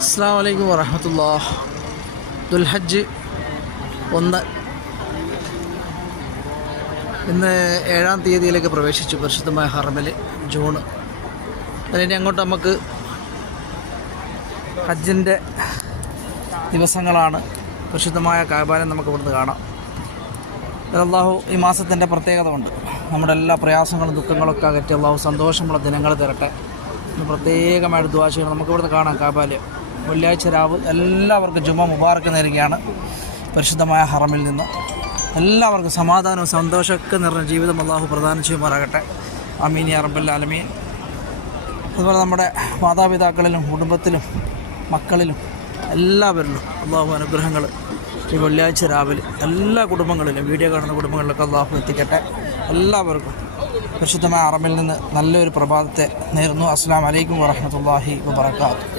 അസ്സലാമു അലൈക്കും വറഹ്മത്തുള്ളാഹി. ദുൽഹജ്ജ് 1 ഇന്ന് 7-ാം തീയതിയിലേക്ക് പ്രവേശിച്ചു. പരിശുദ്ധമായ ഹറമിൽ ജൂൺ. അതിനി അങ്ങോട്ട് നമുക്ക് ഹജ്ജിൻ്റെ ദിവസങ്ങളാണ്. പരിശുദ്ധമായ കഅബയെ നമുക്ക് ഇവിടുന്ന് കാണാം. അല്ലാഹു ഈ മാസത്തിൻ്റെ പ്രത്യേകത കൊണ്ട് നമ്മുടെ എല്ലാ പ്രയാസങ്ങളും ദുഃഖങ്ങളൊക്കെ അകറ്റി അല്ലാഹു സന്തോഷമുള്ള ദിനങ്ങൾ തരട്ടെ എന്ന് പ്രത്യേകമായിട്ട് ദുആ ചെയ്യണം. നമുക്കിവിടുന്ന് കാണാം കഅബയിൽ വെള്ളിയാഴ്ച രാവ് എല്ലാവർക്കും ജുമ മുബാറക്ക് നേരുകയാണ്. പരിശുദ്ധമായ ഹറമിൽ നിന്നും എല്ലാവർക്കും സമാധാനവും സന്തോഷമൊക്കെ നിറഞ്ഞ ജീവിതം അല്ലാഹു പ്രദാനം ചെയ്യുമാറാകട്ടെ. ആമീൻ യാ റബ്ബൽ ആലമീൻ. അതുപോലെ നമ്മുടെ മാതാപിതാക്കളിലും കുടുംബത്തിലും മക്കളിലും എല്ലാവരിലും അല്ലാഹു അനുഗ്രഹങ്ങൾ ഈ വെള്ളിയാഴ്ച രാവിലെ എല്ലാ കുടുംബങ്ങളിലും വീഡിയോ കാണുന്ന കുടുംബങ്ങളിലൊക്കെ അല്ലാഹു എത്തിക്കട്ടെ. എല്ലാവർക്കും പരിശുദ്ധമായ ഹറമിൽ നിന്ന് നല്ലൊരു പ്രഭാതത്തെ നേരുന്നു. അസ്സലാമു അലൈക്കും വറഹ്മത്തുള്ളാഹി വബറകാതുഹു.